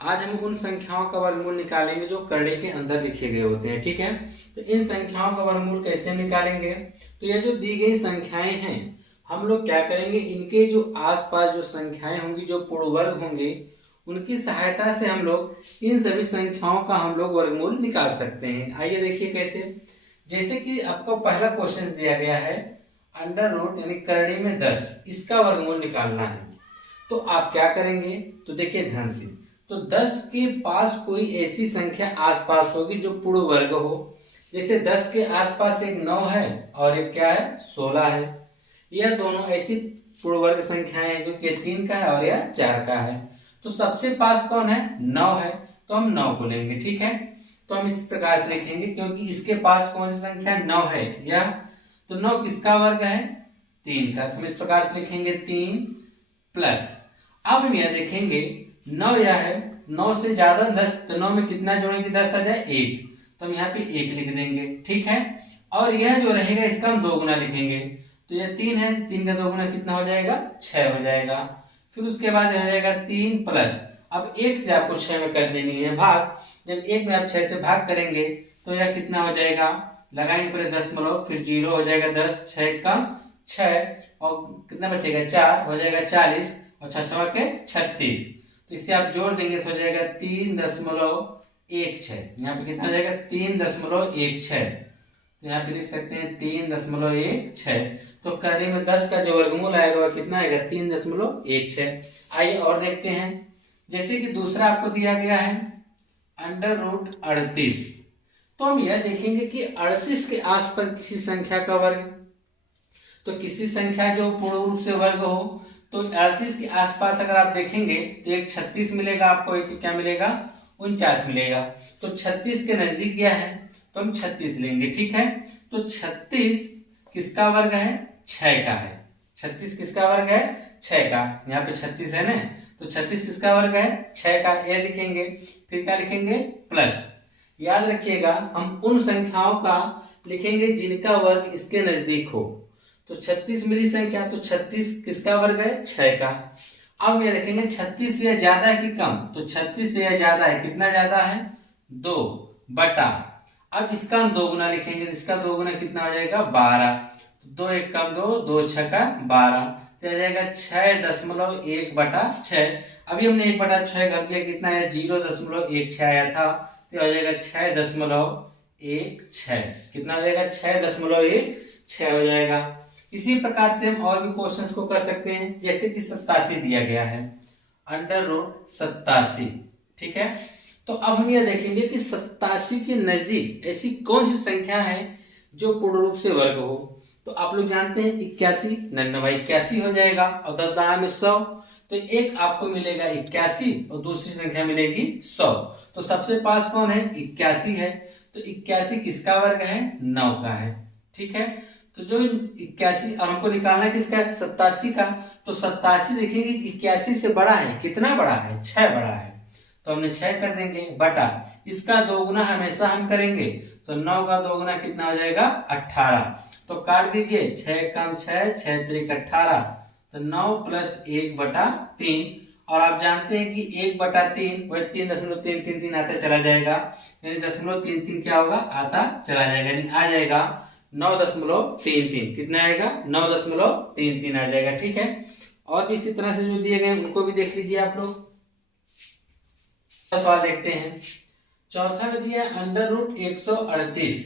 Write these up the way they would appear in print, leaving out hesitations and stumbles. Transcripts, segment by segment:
आज हम उन संख्याओं का वर्गमूल निकालेंगे जो करड़ी के अंदर लिखे गए होते हैं। ठीक है, तो इन संख्याओं का वर्गमूल कैसे निकालेंगे? तो ये जो दी गई संख्याएं हैं, हम लोग क्या करेंगे, इनके जो आसपास जो संख्याएं होंगी, जो पूर्ण वर्ग होंगे, उनकी सहायता से हम लोग इन सभी संख्याओं का हम लोग वर्गमूल निकाल सकते हैं। आइए देखिए कैसे। जैसे कि आपको पहला क्वेश्चन दिया गया है, अंडर रूट यानी करड़ी में 10, इसका वर्गमूल निकालना है। तो आप क्या करेंगे, तो देखिए ध्यान से, तो 10 के पास कोई ऐसी संख्या आसपास होगी जो पूर्ण वर्ग हो। जैसे 10 के आसपास एक 9 है और एक क्या है, 16 है। यह दोनों ऐसी पूर्ण वर्ग संख्याएं हैं जो कि 3 का है और यह 4 का है। तो सबसे पास कौन है, 9 है, तो हम 9 को लेंगे। ठीक है, तो हम इस प्रकार से लिखेंगे क्योंकि इसके पास कौन सी संख्या 9 है, या तो 9 किसका वर्ग है, 3 का। तो हम इस प्रकार से लिखेंगे 3 प्लस, अब हम यह देखेंगे 9 यह है, 9 से ज्यादा 10, तो 9 में कितना जोड़ेंगे, 10 आ जाए 1, तो हम यहाँ पे 1 लिख देंगे। ठीक है, और यह जो रहेगा इसका हम 2 गुना लिखेंगे, तो यह 3 है, 3 का 2 गुना कितना हो जाएगा, 6 हो जाएगा। फिर उसके बाद हो जाएगा 3 प्लस, अब 1 से आपको 6 में कर देनी है भाग। जब 1 में आप 6 से भाग करेंगे तो यह कितना हो जाएगा, लगाएंगे पहले दशमलव, फिर 0 हो जाएगा 10, 6 कम 6, और कितना बचेगा 4, हो जाएगा 40, और 6 के 36, तो इससे आप जोड़ देंगे तो हो जाएगा 3.16। यहाँ पे कितना हो जाएगा, 3.16, तो यहाँ पे लिख सकते हैं 3.16। तो करड़ी में 10 का जो वर्गमूल आएगा वह कितना आएगा, 3.16। आइए और देखते हैं। जैसे कि दूसरा आपको दिया गया है अंडर रूट 38, तो हम यह देखेंगे कि 38 के आसपास किसी संख्या का वर्ग, तो किसी संख्या जो पूर्ण रूप से वर्ग हो, तो 38 के आसपास अगर आप देखेंगे तो एक 36 मिलेगा आपको, एक क्या मिलेगा, 49 मिलेगा। तो 36 के नजदीक गया है तो हम 36 लेंगे। ठीक है, तो 36 किसका वर्ग है, 6 का है। 36 किसका वर्ग है, 6 का। यहाँ पे 36 है ना, तो 36 किसका वर्ग है, 6 का, ये लिखेंगे। फिर क्या लिखेंगे, प्लस। याद रखिएगा हम उन संख्याओं का लिखेंगे जिनका वर्ग इसके नजदीक हो। तो 36 मिली संख्या, तो 36 किसका वर्ग है, 6 का। अब ये देखेंगे 36 से ज्यादा है कि कम, तो 36 से ज्यादा है, कितना ज्यादा है, 2 बटा, अब इसका हम 2 गुना लिखेंगे, इसका 2 गुना कितना हो जाएगा, 12, 2 1 कम 2, 2 6 का 12, तो आ जाएगा 6.1 बटा 6। अभी हमने 1 बटा 6 घट गया, कितना है, 0.16 आया था, तो हो जाएगा 6.16, कितना हो जाएगा, 6.16 हो जाएगा। इसी प्रकार से हम और भी क्वेश्चंस को कर सकते हैं। जैसे कि 87 दिया गया है, अंडर रूट 87। ठीक है, तो अब हम यह देखेंगे कि 87 के नजदीक ऐसी कौन सी संख्या है जो पूर्ण रूप से वर्ग हो। तो आप लोग जानते हैं 81, 81 हो जाएगा, और 10 में 100, तो एक आपको मिलेगा 81 और दूसरी संख्या मिलेगी 100। तो सबसे पास कौन है, 81 है, तो 81 किसका वर्ग है, 9 का है। ठीक है, तो जो 81 और हमको निकालना है किसका, 87 का, तो 87 देखेंगे 81 से बड़ा है, कितना बड़ा है, 6 बड़ा है, तो हमने 6 कर देंगे, बटा इसका 2 गुना हमेशा हम करेंगे, तो 9 का 2 गुना कितना हो जाएगा, 18। तो काट दीजिए, 6 कम 6, 6 त्रिक 18, तो 9 प्लस 1 बटा 3, और आप जानते हैं कि 1 बटा 3 वह 3.333 आता चला जाएगा, यानी 0.33 क्या होगा, आता चला जाएगा, यानी आ जाएगा 9.33, कितना आएगा, 9.33 आ जाएगा। ठीक है, और भी इसी तरह से जो दिए गए उनको भी देख लीजिए आप लोग। सवाल देखते हैं। चौथा में दिया अंडर रूट 138।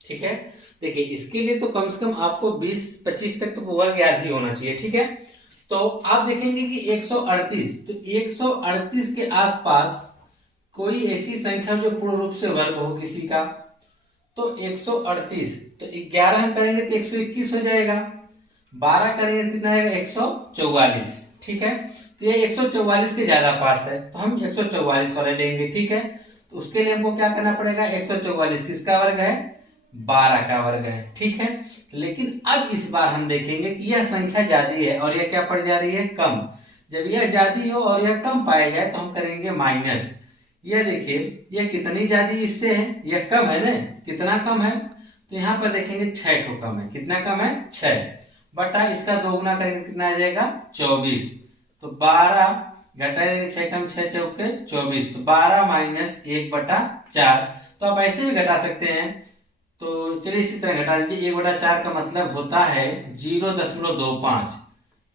ठीक है, देखिए इसके लिए तो कम से कम आपको 20-25 तक तो वर्ग याद ही होना चाहिए। ठीक है, तो आप देखेंगे कि 138, तो 138 के आसपास कोई ऐसी संख्या जो पूर्ण रूप से वर्ग हो किसी का, तो 138, तो 11 हम करेंगे तो 121 हो जाएगा, 12 करेंगे कितना आएगा, 144। ठीक है, तो ये 144 के ज्यादा पास है, तो हम 144 वाले लेंगे। ठीक है, तो उसके लिए हमको क्या करना पड़ेगा, 144 किसका वर्ग है, 12 का वर्ग है। ठीक है, लेकिन अब इस बार हम देखेंगे कि यह संख्या ज्यादा है और यह क्या पड़ जा रही है, कम। जब यह ज्यादा हो और यह कम पाया जाए तो हम करेंगे माइनस। यह देखिए यह कितनी ज्यादा इससे है, यह कम है ना, कितना कम है, तो यहाँ पर देखेंगे 6 ठो कम है, कितना कम है, 6 बटा इसका 2 गुना करेंगे कितना आ जाएगा, 24, तो 12 घटाएंगे 6 कम 6 चौके 24, तो 12 माइनस 1/4। तो आप ऐसे भी घटा सकते हैं। तो चलिए इसी तरह घटा दीजिए। 1/4 का मतलब होता है 0.25।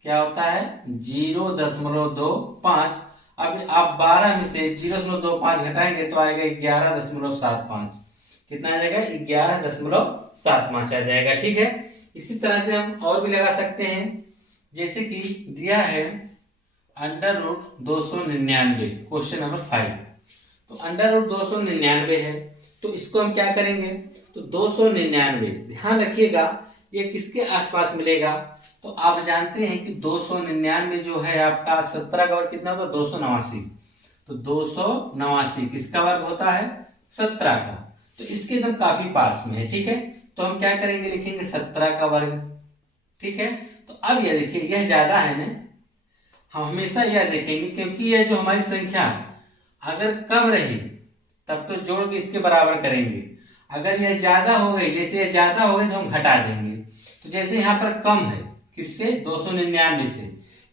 क्या होता है? 0.25। अब आप 12 में से 0.25 घटाएंगे तो आएगा 11.75। कितना आ जाएगा? 11.75 आ जाएगा। ठीक है, इसी तरह से हम और भी लगा सकते हैं। जैसे कि दिया है √299, क्वेश्चन नंबर 5। तो √299 है, तो इसको हम क्या करेंगे? तो 299, ध्यान रखिएगा ये किसके आसपास मिलेगा? तो आप जानते हैं कि 299 जो है आपका 17 का वर्ग कितना होता है? 289। तो 289 किसका वर्ग होता है? 17 का। तो इसके एकदम काफी पास में है। ठीक है, तो हम क्या करेंगे? लिखेंगे 17 का वर्ग। ठीक है, तो अब यह देखिए यह ज्यादा है ना, हम हमेशा यह देखेंगे क्योंकि यह जो हमारी संख्या अगर कम रही तब तो जोड़ के इसके बराबर करेंगे। अगर यह ज्यादा हो गई, जैसे यह ज्यादा हो गई तो हम घटा देंगे। तो जैसे यहाँ पर कम है, किससे? 299 से।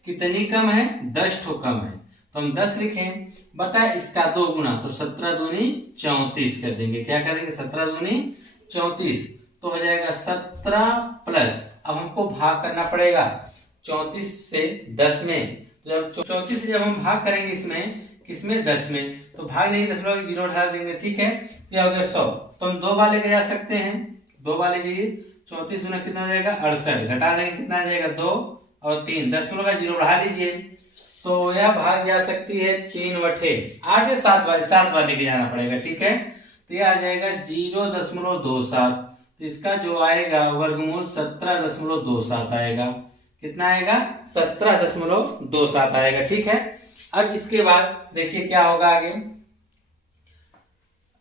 कितनी कम है? 10 ठो कम है, तो हम 10 लिखें बटा इसका 2 गुना, तो 17 दूनी 34 कर देंगे। क्या करेंगे? 17 दूनी 34, तो हो जाएगा 17 प्लस, अब हमको भाग करना पड़ेगा 34 से 10 में। तो जब 34 से जब हम भाग करेंगे इसमें, किसमें? 10 में, तो भाग नहीं 10 जीरो ढाल देंगे। ठीक है, क्या हो गया? 100। तो हम 2 बार लेके जा सकते हैं, 2 बार ले जाइए। 34 गुना कितना आ जाएगा? 68। घटा देंगे कितना आ जाएगा? 2 और 3, 10 का जीरो बढ़ा लीजिए, तो यह भाग जा सकती है 3/8 या 7 बार लेके जाना पड़ेगा। ठीक है, तो यह आ जाएगा 0.27। तो इसका जो आएगा वर्गमूल 17.27 आएगा। कितना आएगा? 17.27 आएगा। ठीक है, अब इसके बाद देखिए क्या होगा आगे।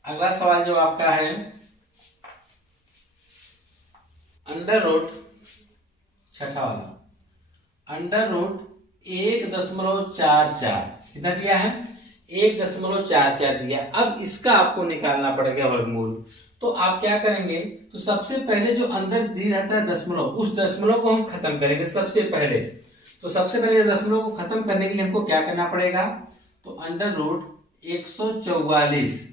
अगला सवाल जो आपका है छठा वाला, √1.44 कितना दिया है? 1.44 दिया। अब इसका आपको निकालना पड़ेगा वर्गमूल। तो आप क्या करेंगे? तो सबसे पहले जो अंदर दी रहता है दशमलव, उस दशमलव को हम खत्म करेंगे सबसे पहले। तो सबसे पहले दशमलव को खत्म करने के लिए हमको क्या करना पड़ेगा? तो √144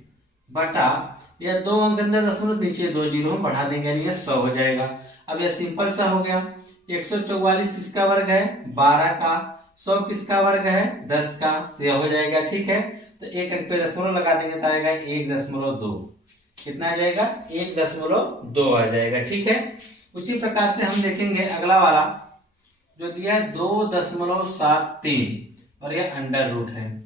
बटा, या 2 अंक अंदर दशमलव, नीचे 2 जीरो हम बढ़ा देंगे, यानी 100 हो जाएगा। अब यह सिंपल सा हो गया। 144 किसका वर्ग है? 12 का। 100 किसका वर्ग है? 10 का। तो यह हो जाएगा। ठीक है, तो एक अंक पे दशमलव लगा देंगे तो आएगा 1.2। कितना आ जाएगा? 1.2 आ जाएगा। ठीक है, उसी प्रकार से हम देखेंगे अगला वाला जो दिया है 2.73 और यह अंडर रूट है।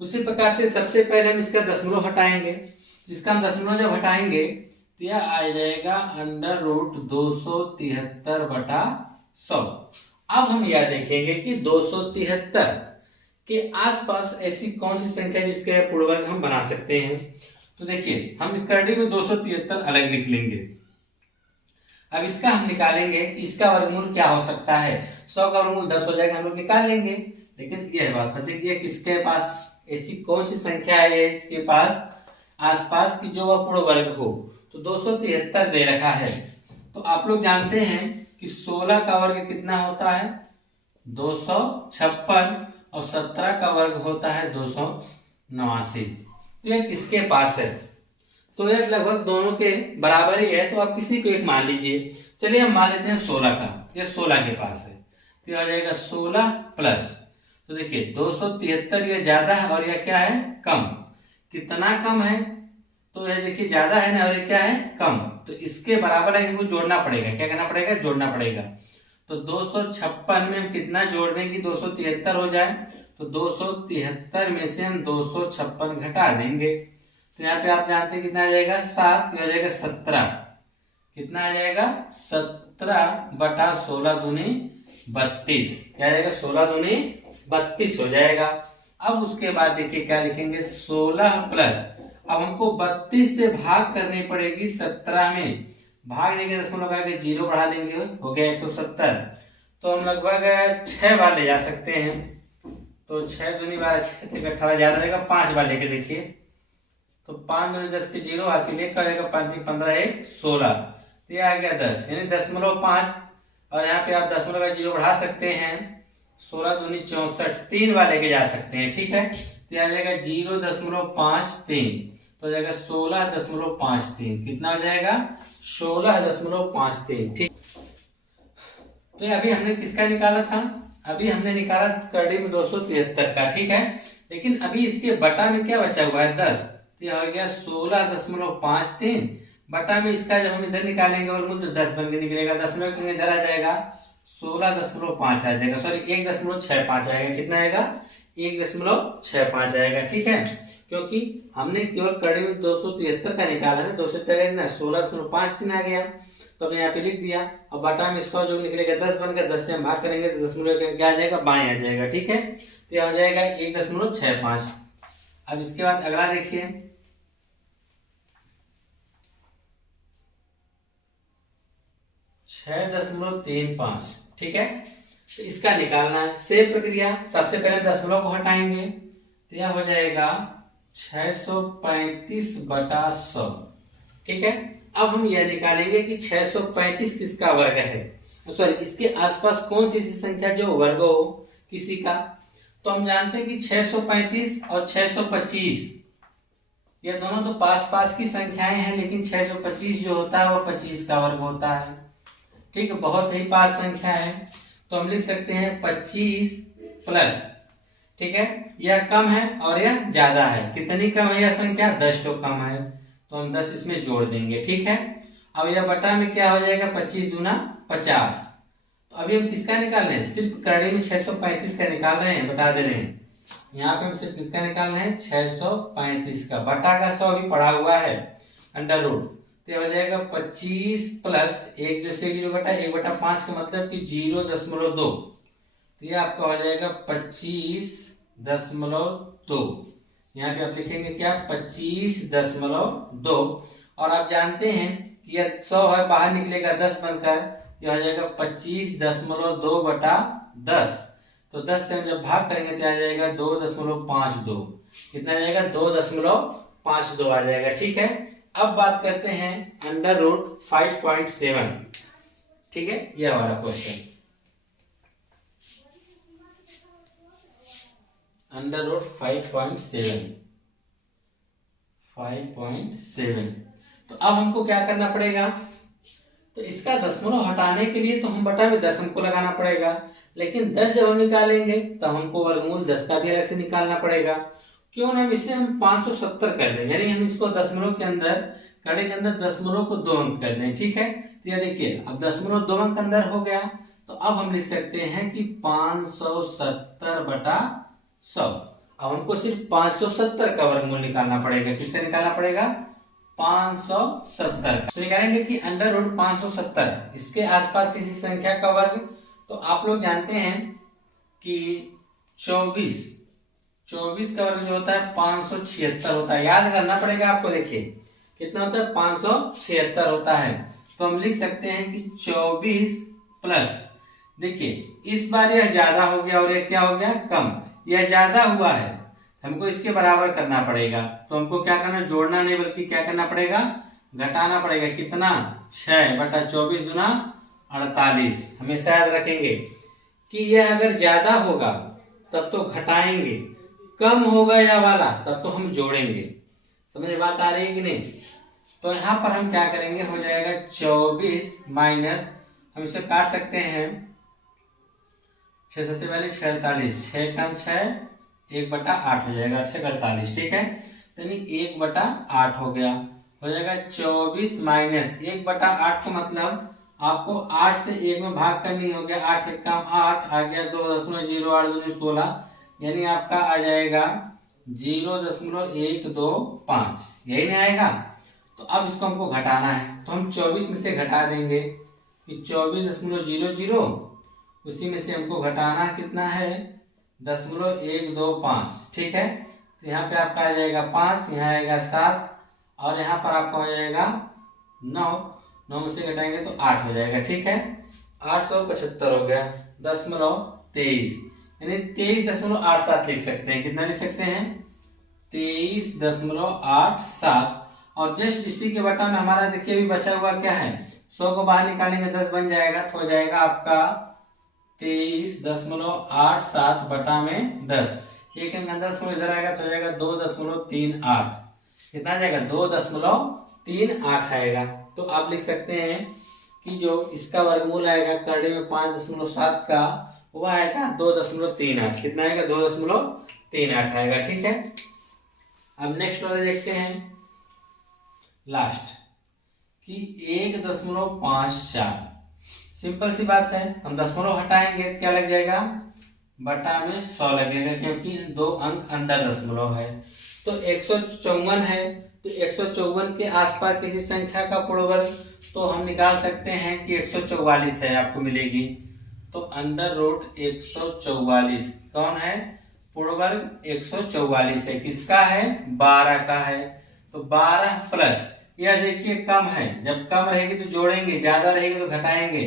उसी प्रकार से सबसे पहले हम इसका दशमलव हटाएंगे। इसका हम दशमलव जब हटाएंगे तो यह आ जाएगा √273/100। अब हम यह देखेंगे कि 273 के आसपास ऐसी कौन सी संख्या जिसके पूर्ण वर्ग हम बना सकते हैं। तो देखिए हम करड़ी में 273 अलग लिख लेंगे। अब इसका हम निकालेंगे कि इसका वर्गमूल क्या हो सकता है। 100 का वर्गमूल 10 हो जाएगा, हम लोग निकाल लेंगे। लेकिन यह बात फंसेगी, किसके पास ऐसी कौन सी संख्या है इसके पास आसपास की जो वह पूर्ण वर्ग हो। तो 273 दे रखा है। तो आप लोग जानते हैं कि 16 का वर्ग कितना होता है? 256, और 17 का वर्ग होता है 289। तो यह किसके पास है? तो यह लगभग दोनों के बराबर ही है, तो आप किसी को एक मान लीजिए। चलिए हम मान लेते हैं 16 का, यह 16 के पास है। तो यह आ जाएगा 16 प्लस, तो देखिए 273 यह ज्यादा है और यह क्या है? कम। कितना कम है? तो यह देखिए ज्यादा है ना, और ये क्या है? कम। तो इसके बराबर है, इनको जोड़ना पड़ेगा। क्या करना पड़ेगा? जोड़ना पड़ेगा। तो 256 में हम कितना जोड़ दें कि 273 हो जाए? तो 273 में से हम 256 घटा देंगे, तो यहाँ पे आप जानते हैं कितना आ जाएगा? 7 हो जाएगा 17। कितना आ जाएगा? 17/16 दूनी 32। क्या आ जाएगा? 16 दूनी 32 हो जाएगा। अब उसके बाद देखिए क्या लिखेंगे? 16 प्लस, अब हमको 32 से भाग करनी पड़ेगी 17 में। भाग देंगे दशमलव लगा के जीरो बढ़ा देंगे, हो गया 170। तो हम लगभग 6 बार ले जा सकते हैं। तो 6 दूनी 12, 6 18 ज्यादा रहेगा, 5 बार लेके देखिए। तो 5 दूनी 10 के जीरो हासिल, एक आएगा 5 15 1 16। तो ये आ गया 10, यानी 0.5। और यहाँ पे आप दशमलव का जीरो बढ़ा सकते हैं, 16 दूनी 64, 3 वाले के जा सकते हैं, ठीक है। तो आ जाएगा 0.53, तो हो जाएगा 16.53। कितना हो जाएगा? 16.53, ठीक। तो अभी हमने किसका निकाला था? अभी हमने निकाला करड़ी में 273 का, ठीक है। लेकिन अभी इसके बटा में क्या बचा हुआ है? 10। तो यह हो गया 16.53 बटा में इसका जब हम इधर निकालेंगे वर्गमूल तो 10 बन के निकलेगा। दशमलव इधर आ जाएगा 16.5 आ जाएगा, सॉरी 1.65 आएगा। कितना आएगा? 1.65 आएगा, ठीक है। क्योंकि हमने केवल कड़ी में 273 का निकाला है, 273 16.53 आ गया, तो हमने यहाँ पे लिख दिया। और बटा में 100 जो निकलेगा 10 बनकर 10 से हम भाग करेंगे तो दशमलव क्या आ जाएगा? बाएं आ जाएगा, ठीक है। तो यह हो जाएगा 1.65। अब इसके बाद अगला देखिए, 6.35, ठीक है। तो इसका निकालना है, सेम प्रक्रिया। सबसे पहले दशमलव को हटाएंगे तो यह हो जाएगा 635 बटा 100, ठीक है। अब हम यह निकालेंगे कि 635 किसका वर्ग है, सॉरी इसके आसपास कौन सी ऐसी संख्या जो वर्ग हो किसी का। तो हम जानते हैं कि 635 और 625 ये दोनों तो पास पास की संख्याएं हैं, लेकिन 625 जो होता है वो 25 का वर्ग होता है, ठीक है। बहुत ही पास संख्या है, तो हम लिख सकते हैं 25 प्लस, ठीक है। यह कम है और यह ज्यादा है। कितनी कम है यह संख्या? 10 तो कम है, तो हम 10 इसमें जोड़ देंगे, ठीक है। अब यह बटा में क्या हो जाएगा? 25 दूना 50। तो अभी हम किसका निकाल रहे हैं? सिर्फ करड़ी में 635 का निकाल रहे हैं, बता दे रहे हैं। यहाँ पे हम सिर्फ किसका निकाल रहे हैं? 635 का। बटा का 100 भी पड़ा हुआ है, अंडर रूट। तो हो जाएगा 25 प्लस 1 जैसे 0 बटा 1/5 का मतलब कि 0.2। तो ये आपका हो जाएगा 25.2। यहाँ पे आप लिखेंगे क्या? 25.2। और आप जानते हैं कि यह 100 है, बाहर निकलेगा 10 बनकर, यह हो जाएगा 25.2 बटा 10। तो 10 से हम जब भाग करेंगे तो आ जाएगा 2.52। कितना आ जाएगा? 2.52 आ जाएगा, ठीक है। अब बात करते हैं अंडर रूट 5.7, ठीक है। यह वाला क्वेश्चन अंडर रूट 5.7। तो अब हमको क्या करना पड़ेगा? तो इसका दशमलव हटाने के लिए तो हम बटा में 10 हमको लगाना पड़ेगा, लेकिन 10 जब हम निकालेंगे तो हमको वर्गमूल 10 का भी अलग से निकालना पड़ेगा। क्यों ना इसे हम 570 कर दें, यानी हम इसको दशमलव के अंदर, कड़े के अंदर दशमलव को 2 अंक कर दें, ठीक है। तो यह देखिए अब दशमलव 2 अंक अंदर हो गया, तो अब हम लिख सकते हैं कि 570 बटा 100। अब हमको सिर्फ 570 का वर्गमूल निकालना पड़ेगा। किससे निकालना पड़ेगा? 570। तो निकालेंगे कि अंडर रूट 570 इसके आसपास किसी संख्या का वर्ग। तो आप लोग जानते हैं कि 24 का वर्ग जो होता है 576 होता है। याद करना पड़ेगा आपको। देखिए कितना होता है? 576 होता है। तो हम लिख सकते हैं कि 24 प्लस, देखिए इस बार यह ज्यादा हो गया और यह क्या हो गया? कम। यह ज्यादा हुआ है, हमको इसके बराबर करना पड़ेगा। तो हमको क्या करना? जोड़ना नहीं बल्कि क्या करना पड़ेगा? घटाना पड़ेगा। कितना? 6 बटा 24 गुना 48। हमेशा याद रखेंगे कि यह अगर ज्यादा होगा तब तो घटाएंगे, कम होगा यह वाला तब तो हम जोड़ेंगे। समझ में बात आ रही है कि नहीं? तो यहाँ पर हम क्या करेंगे? हो जाएगा 24 माइनस, हम इसे काट सकते हैं 6 7 48, 6 कम 6, 1/8 हो जाएगा, 8 से 48, ठीक है। तो 1/8 हो गया, हो जाएगा 24 माइनस 1/8 का मतलब आपको 8 से 1 में भाग करनी हो गया। 8 1 कम 8 आ गया, 2.08 दूनी 16, यानी आपका आ जाएगा 0.125, यही नहीं आएगा। तो अब इसको हमको घटाना है, तो हम 24 में से घटा देंगे कि 24.00, उसी में से हमको घटाना कितना है? 0.125, ठीक है। तो यहाँ पे आपका आ जाएगा 5, यहाँ आएगा 7 और यहाँ पर आपका हो जाएगा 9 में से घटाएंगे तो 8 हो जाएगा, ठीक है। 875 हो गया, 0.23, यानी 23.87 लिख सकते हैं। कितना लिख सकते हैं? 23.87। और जस्ट इसी के बटा में हमारा देखिए अभी बचा हुआ क्या है? 100 को बाहर निकालेंगे 10 बन जाएगा, तो हो जाएगा आपका 23.87 बटा में 10। एक अंक अंदर दशमलव इधर आएगा तो हो जाएगा 2.38। कितना आ जाएगा 2.38 आएगा। तो आप लिख सकते हैं कि जो इसका वर्गमूल आएगा करड़े में 5.7 का, वह आएगा 2.38। कितना आएगा 2.38 आएगा। ठीक है, अब नेक्स्ट वाला देखते हैं लास्ट कि 1.54। सिंपल सी बात है, हम दशमलव हटाएंगे क्या लग जाएगा बटा में 100 लगेगा, क्योंकि 2 अंक अंदर दशमलव है। तो 154 है, तो 154 के आसपास किसी संख्या का पूर्ण वर्ग तो हम निकाल सकते हैं कि 144 है, आपको मिलेगी। तो अंडर रूट 144 कौन है पूर्ण वर्ग 144 है, किसका है 12 का है। तो 12 प्लस यह देखिए कम है, जब कम रहेगी तो जोड़ेंगे, ज्यादा रहेगी तो घटाएंगे।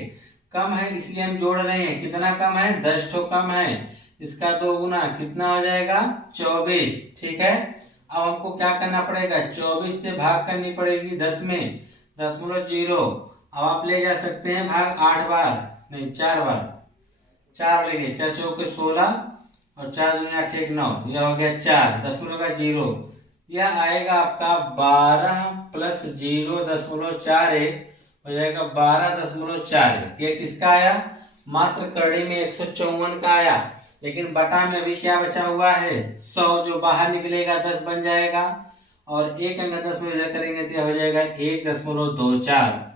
कम है इसलिए हम जोड़ रहे हैं, कितना कम है 10 ठो कम है, इसका 2 गुना कितना हो जाएगा 24। ठीक है, अब हमको क्या करना पड़ेगा 24 से भाग करनी पड़ेगी 10 में 0.0। अब आप ले जा सकते हैं भाग 8 बार, नहीं 4 बार, 4 लेंगे 4 चौके 16 और 4 दूनी 8 1 9, यह हो गया 4 दशमलव का 0। यह आएगा आपका 12 प्लस 0.41 हो जाएगा 12.41। ये किसका आया मात्र करड़े में 154 का आया, लेकिन बटा में अभी क्या बचा हुआ है 100, जो बाहर निकलेगा 10 बन जाएगा और एक अंक 10 में इधर करेंगे तो हो जाएगा 1.24।